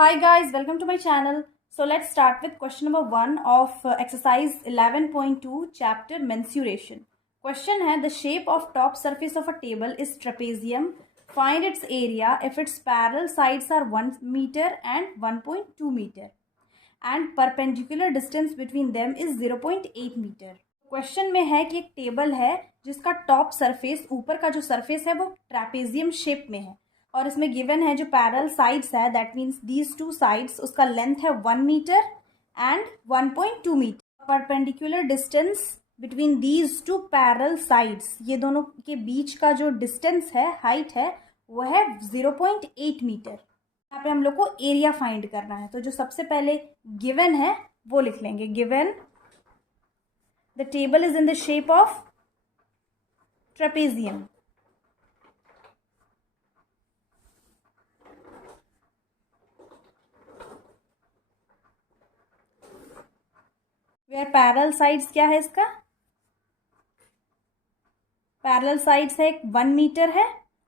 Hi guys, welcome to my channel. So let's start with question number 1 of exercise 11.2 chapter mensuration. Question है, the shape of top surface of a table is trapezium. Find its area if its parallel sides are 1 meter and 1.2 meter and perpendicular distance between them is 0.8 meter. Question में है कि एक table है जिसका top surface, ऊपर का जो surface है वो ट्रेपेजियम शेप में है और इसमें गिवन है जो पैरेलल साइड्स है, that means these two sides, उसका लेंथ है 1 meter and 1.2 meter. Perpendicular distance between these two parallel sides, ये दोनों के बीच का जो डिस्टेंस है, हाइट है, वो है 0.8 मीटर। यहाँ पे हम लोग को एरिया फाइंड करना है, तो जो सबसे पहले गिवन है वो लिख लेंगे। Given the table is in the shape of trapezium. Where parallel sides क्या है इसका? पैरेलल साइड्स है, एक 1 मीटर है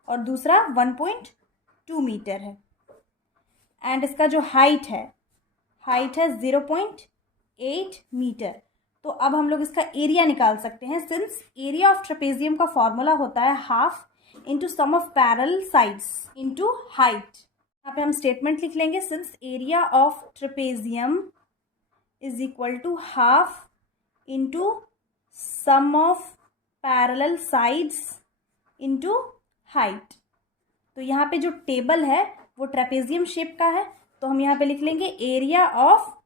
और दूसरा 1.2 मीटर है एंड इसका जो हाइट है 0.8 मीटर। तो अब हम लोग इसका एरिया निकाल सकते हैं, सिंस एरिया ऑफ ट्रेपेजियम का फॉर्मूला होता है half into sum of parallel sides into height. यहाँ पे हम स्टेटमेंट लिख लेंगे, since area of trapezium is equal to half into sum of parallel sides into height। तो यहाँ पे जो टेबल है वो ट्रेपेजियम शेप का है, तो हम यहाँ पे लिख लेंगे area of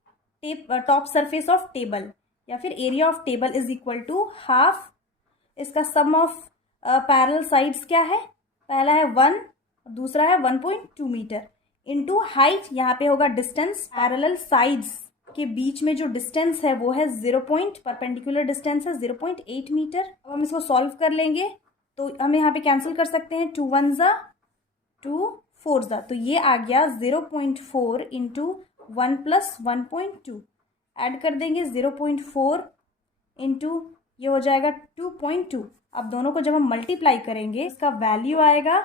top surface of table या फिर area of table is equal to half, इसका सम ऑफ पैरेलल साइड्स क्या है, पहला है 1, दूसरा है 1.2 मीटर इंटू हाइट, यहाँ पे होगा डिस्टेंस, पैरेलल साइड्स के बीच में जो डिस्टेंस है वो है परपेंडिकुलर डिस्टेंस है 0.8 मीटर। अब हम इसको सॉल्व कर लेंगे तो हम यहाँ पे कैंसिल कर सकते हैं, 2 1 ज़ा 2 4 ज़ा, तो ये आ गया 0.4 इंटू 1 प्लस 1.2, ऐड कर देंगे 0.4 इंटू ये हो जाएगा 2.2। अब दोनों को जब हम मल्टीप्लाई करेंगे इसका वैल्यू आएगा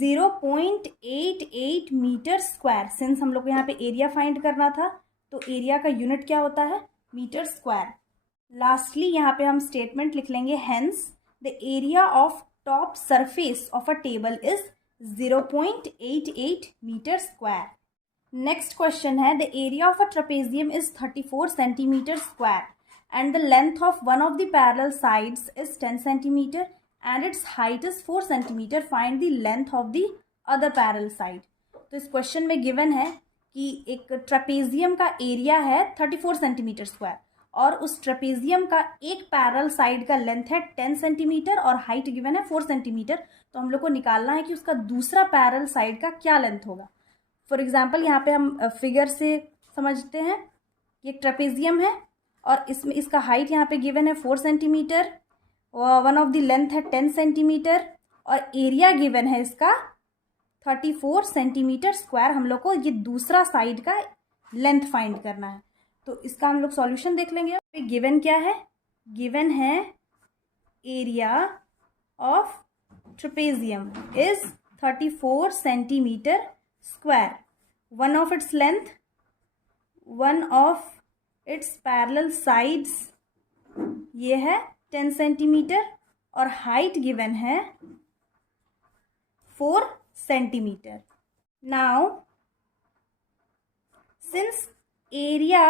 0.88 मीटर स्क्वायर। सिंस हम लोग को यहाँ पे एरिया फाइंड करना था तो एरिया का यूनिट क्या होता है, मीटर स्क्वायर। लास्टली यहाँ पे हम स्टेटमेंट लिख लेंगे, hence the area of top surface of a table is 0.88 metre square. Next question है, the area of a trapezium is 34 centimetre square and the length of one of the parallel sides is 10 centimetre and its height is 4 centimetre. Find the length of the other parallel side. तो इस question में given है कि एक trapezium का area है 34 centimetre square और उस ट्रेपेजियम का एक पैरेलल साइड का लेंथ है 10 सेंटीमीटर और हाइट गिवन है 4 सेंटीमीटर। तो हम लोग को निकालना है कि उसका दूसरा पैरेलल साइड का क्या लेंथ होगा। फॉर एग्जांपल यहाँ पे हम फिगर से समझते हैं, ये एक ट्रेपेजियम है और इसमें इसका हाइट यहाँ पे गिवन है 4 centimetre, one of the length है 10 सेंटीमीटर और एरिया गिवन है इसका 34 सेंटीमीटर स्क्वायर। हम लोग को ये दूसरा साइड का लेंथ फाइंड करना है, तो इसका हम लोग सॉल्यूशन देख लेंगे। गिवन क्या है, गिवन है area of trapezium is 34 centimetre square, one of its length, one of its parallel sides ये है 10 सेंटीमीटर और हाइट गिवन है 4 centimeter. Now since area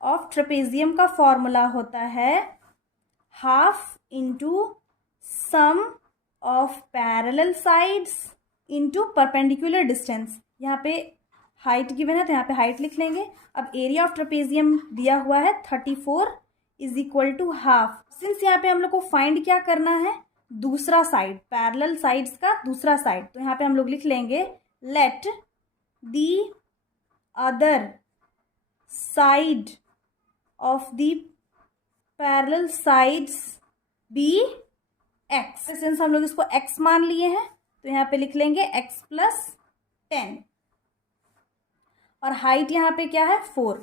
of trapezium का फॉर्मूला होता है half into sum of parallel sides into perpendicular distance. यहाँ पे height given है तो यहाँ पे हाइट लिख लेंगे। अब एरिया ऑफ ट्रेपेजियम दिया हुआ है 34 is equal to half. Since यहाँ पे हम लोग को फाइंड क्या करना है, दूसरा साइड, पैरेलल साइड्स का दूसरा साइड, तो यहाँ पे हम लोग लिख लेंगे let the other side of the parallel sides be x. सिंस हम लोग इसको एक्स मान लिए हैं तो यहाँ पे लिख लेंगे एक्स प्लस 10 और हाइट यहाँ पे क्या है 4।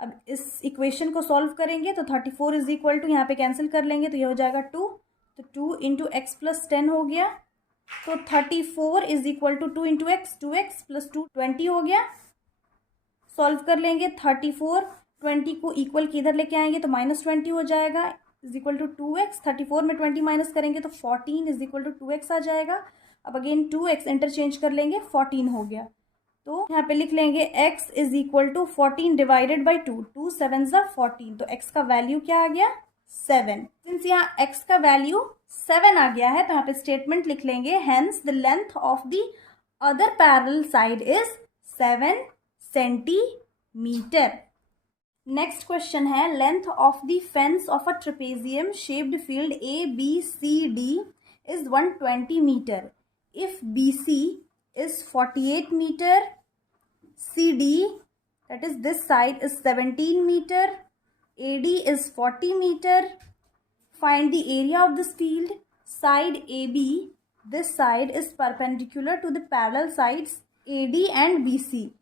अब इस इक्वेशन को सॉल्व करेंगे तो 34 इज इक्वल टू, यहाँ पे कैंसिल कर लेंगे तो ये हो जाएगा 2, तो 2 इंटू एक्स प्लस 10 हो गया, तो 34 is equal to 2 into x, 2x plus 2 20 हो गया। सॉल्व कर लेंगे। 34 20 को इक्वल किधर लेके आएंगे तो -20 हो जाएगा, इज इक्वल टू 2x। 34 में 20 माइनस करेंगे तो 14 इज इक्वल टू 2x आ जाएगा। अब अगेन 2x इंटरचेंज कर लेंगे, 14 हो गया। तो यहाँ पे लिख लेंगे x is equal to 14 divided by 2, 2 7 ज़ा 14। तो x का वैल्यू क्या आ गया 7। सिंस यहाँ x का वैल्यू 7 आ गया है तो यहाँ पे स्टेटमेंट लिख लेंगे hence the length of the other parallel side is 7 centimetre. Next question है length of the fence of a trapezium shaped field ABCD is 120 metre if BC is 48 meter, CD that is this side is 17 meter, AD is 40 meter. Find the area of this field. Side AB, this side is perpendicular to the parallel sides AD and BC.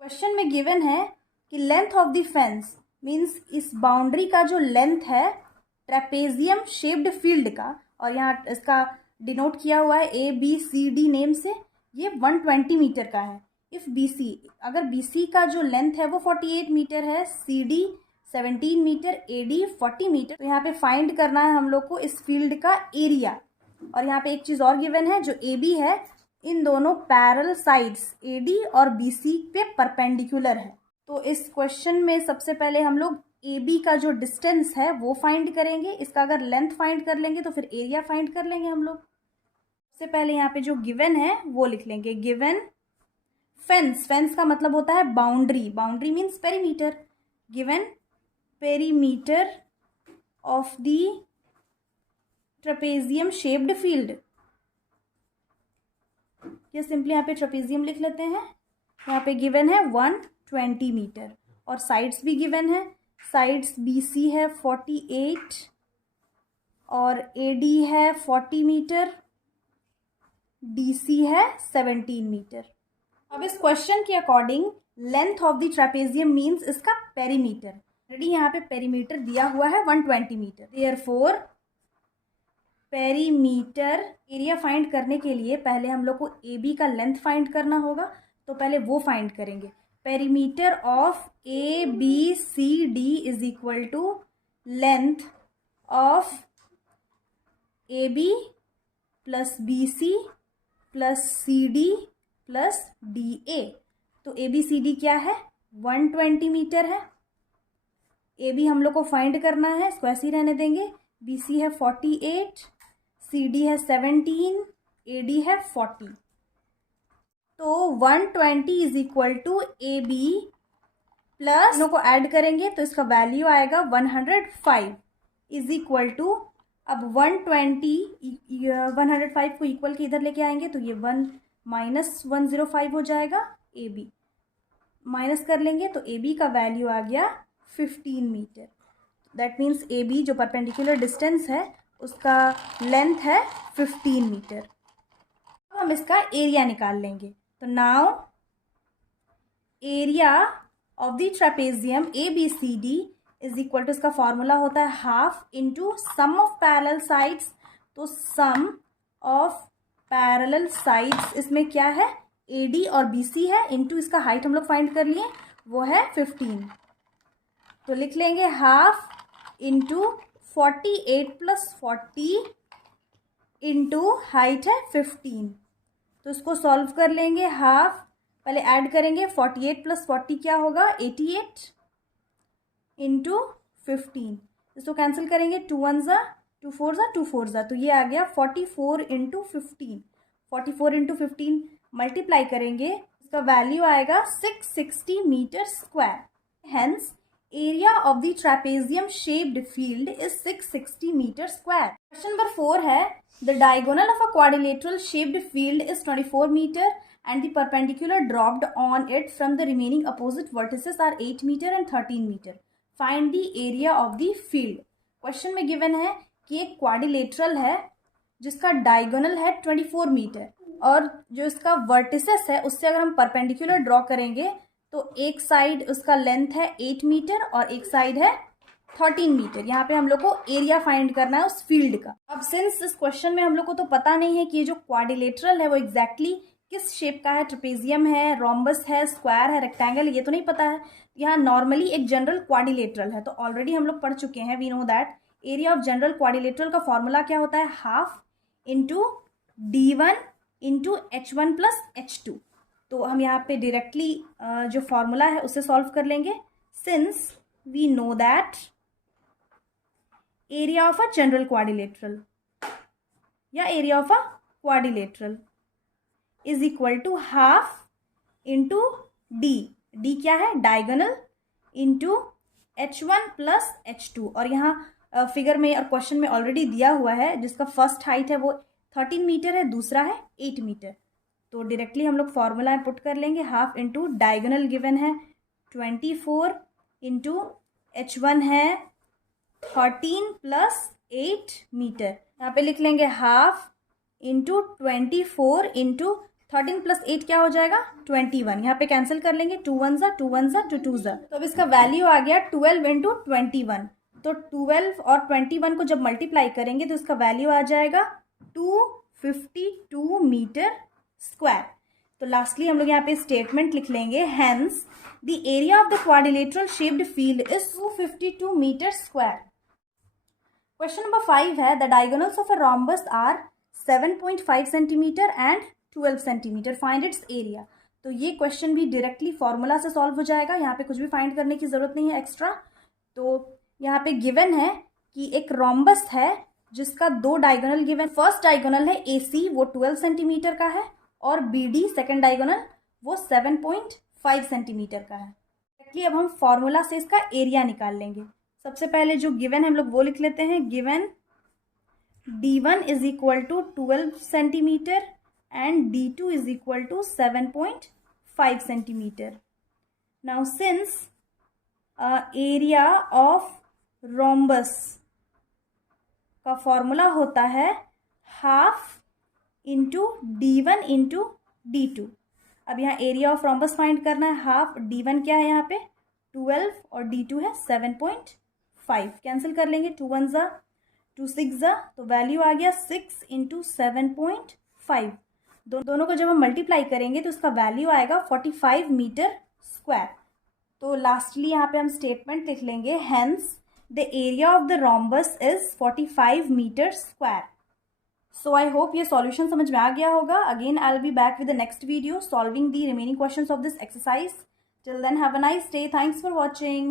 Question में given है कि length of the fence means इस boundary का जो length है trapezium shaped field का, और यहाँ इसका डिनोट किया हुआ है ABCD नेम से, ये 120 मीटर का है। इफ़ BC, अगर BC का जो लेंथ है वो 48 मीटर है, CD 17 मीटर, AD 40 मीटर, तो यहाँ पे फाइंड करना है हम लोग को इस फील्ड का एरिया। और यहाँ पे एक चीज़ और गिवन है, जो AB है इन दोनों पैरेलल साइड्स AD और BC पे परपेंडिकुलर है। तो इस क्वेश्चन में सबसे पहले हम लोग AB का जो डिस्टेंस है वो फाइंड करेंगे। इसका अगर लेंथ फाइंड कर लेंगे तो फिर एरिया फाइंड कर लेंगे हम लोग। सबसे पहले यहाँ पे जो गिवन है वो लिख लेंगे, गिवन फेंस, फेंस का मतलब होता है boundary, boundary means perimeter, given perimeter of the trapezium shaped field, ये सिंपली यहाँ पे ट्रेपेजियम लिख लेते हैं। यहाँ पे गिवन है 120 मीटर और साइड्स भी गिवन है, साइड्स BC है 48 और AD है 40 मीटर, DC है 17 मीटर। अब इस क्वेश्चन के according length of the trapezium means इसका पेरीमीटर, ऑलरेडी यहाँ पे पेरीमीटर दिया हुआ है 120 meter, therefore perimeter area find करने के लिए पहले हम लोग को AB का लेंथ फाइंड करना होगा, तो पहले वो फाइंड करेंगे। Perimeter of ABCD is equal to length of AB plus BC plus CD plus DA। तो ABCD क्या है 120 मीटर है, AB हम लोग को फाइंड करना है, इसको ऐसे ही रहने देंगे। BC है 48, CD है 17, AD है 40। तो 120 is equal to AB plus दोनों को ऐड करेंगे तो इसका वैल्यू आएगा 105 इज इक्वल टू, अब 105 को इक्वल के इधर लेके आएंगे तो ये 1 माइनस 105 हो जाएगा, AB माइनस कर लेंगे तो AB का वैल्यू आ गया 15 मीटर। दैट मीन्स AB जो परपेंडिकुलर डिस्टेंस है उसका लेंथ है 15 मीटर। अब हम इसका एरिया निकाल लेंगे। तो now area of the trapezium ABCD is equal to, इसका फॉर्मूला होता है half into sum of parallel sides. तो सम ऑफ पैरेलल साइड्स इसमें क्या है AD और BC है, इंटू इसका हाइट हम लोग फाइंड कर लिए वो है 15। तो लिख लेंगे half into 48 plus 40 into height है 15। तो इसको सॉल्व कर लेंगे, हाफ पहले ऐड करेंगे 48 प्लस 40 क्या होगा 88 इंटू 15, इसको कैंसिल करेंगे 2 1 ज़ा 2 4 ज़ा 2 4 ज़ा, तो ये आ गया 44 इंटू 15। 44 इंटू 15 मल्टीप्लाई करेंगे, इसका वैल्यू आएगा 660 meter square. Hence area of the trapezium shaped field is 660 meter square. Question number 4 है the diagonal of a quadrilateral shaped field is 24 meter and the perpendicular dropped on it from the remaining opposite vertices are 8 meter and 13 meter. Find the area of the field. Question में given है कि एक quadrilateral है जिसका diagonal है 24 metre और जो इसका वर्टिसेस है उससे अगर हम परपेंडिकुलर ड्रॉ करेंगे तो एक साइड उसका लेंथ है 8 मीटर और एक साइड है 13 मीटर। यहाँ पे हम लोग को एरिया फाइंड करना है उस फील्ड का। अब सिंस इस क्वेश्चन में हम लोग को तो पता नहीं है कि ये जो क्वाड्रिलेटरल है वो एग्जैक्टली किस शेप का है, ट्रेपेजियम है, रोम्बस है, स्क्वायर है, रेक्टेंगल, ये तो नहीं पता है। यहाँ नॉर्मली एक जनरल क्वाड्रिलेटरल है, तो ऑलरेडी हम लोग पढ़ चुके हैं, we know that area of general quadrilateral का फॉर्मूला क्या होता है, half into D1 into H1 plus H2। तो हम यहाँ पे डायरेक्टली जो फॉर्मूला है उससे सॉल्व कर लेंगे। Since we know that area of a general quadrilateral या area of a quadrilateral is equal to half into D क्या है, diagonal, into H1 plus H2। और यहाँ फिगर में और क्वेश्चन में ऑलरेडी दिया हुआ है, जिसका फर्स्ट हाइट है वो 13 मीटर है, दूसरा है 8 मीटर। तो डायरेक्टली हम लोग फॉर्मूला पुट कर लेंगे, हाफ इंटू डायगोनल गिवन है 24 इंटू H1 है 13 प्लस 8 मीटर। यहाँ पे लिख लेंगे हाफ इंटू 24 इंटू 13 प्लस 8 क्या हो जाएगा, 21। यहाँ पे कैंसिल कर लेंगे, 2 1 ज़ा 2 1 ज़ा 2 2 ज़ा। तो अब इसका वैल्यू आ गया 12 इंटू 21। तो 12 और 21 को जब मल्टीप्लाई करेंगे तो इसका वैल्यू आ जाएगा 252 मीटर स्क्वायर। तो लास्टली हम लोग यहाँ पे स्टेटमेंट लिख लेंगे, hence the area of the quadrilateral shaped field is 252 meter square. Question number 5 है, the diagonals of a rhombus are 7.5 centimeter and 12 centimeter, find its area. तो ये क्वेश्चन भी डायरेक्टली फॉर्मूला से सॉल्व हो जाएगा, यहाँ पे कुछ भी फाइंड करने की ज़रूरत नहीं है एक्स्ट्रा। तो यहाँ पे गिवन है कि एक रोम्बस है जिसका दो डायगोनल गिवन, फर्स्ट डायगोनल है AC वो 12 सेंटीमीटर का है, और BD सेकेंड डायगोनल वो 7.5 सेंटीमीटर का है। एक्चुअली अब हम फॉर्मूला से इसका एरिया निकाल लेंगे। सबसे पहले जो गिवन है हम लोग वो लिख लेते हैं, given D1 is equal to 12 centimeter and D2 is equal to 7.5 centimeter. Now since area of rhombus का फॉर्मूला होता है half into D1 into D2। अब यहाँ एरिया ऑफ रोम्बस फाइंड करना है, हाफ D1 क्या है यहाँ पे 12 और D2 है 7.5। कैंसिल कर लेंगे, 2 1 ज़ा 2 6 ज़ा, तो वैल्यू आ गया 6 इंटू 7.5। दोनों को जब हम मल्टीप्लाई करेंगे तो उसका वैल्यू आएगा 45 मीटर स्क्वायर। तो लास्टली यहाँ पे हम स्टेटमेंट लिख लेंगे, hence the area of the rhombus is 45 meter square. So I hope ये सॉल्यूशन समझ में आ गया होगा। Again I will be back with the next video solving the remaining questions of this exercise. Till then have a nice day, thanks for watching.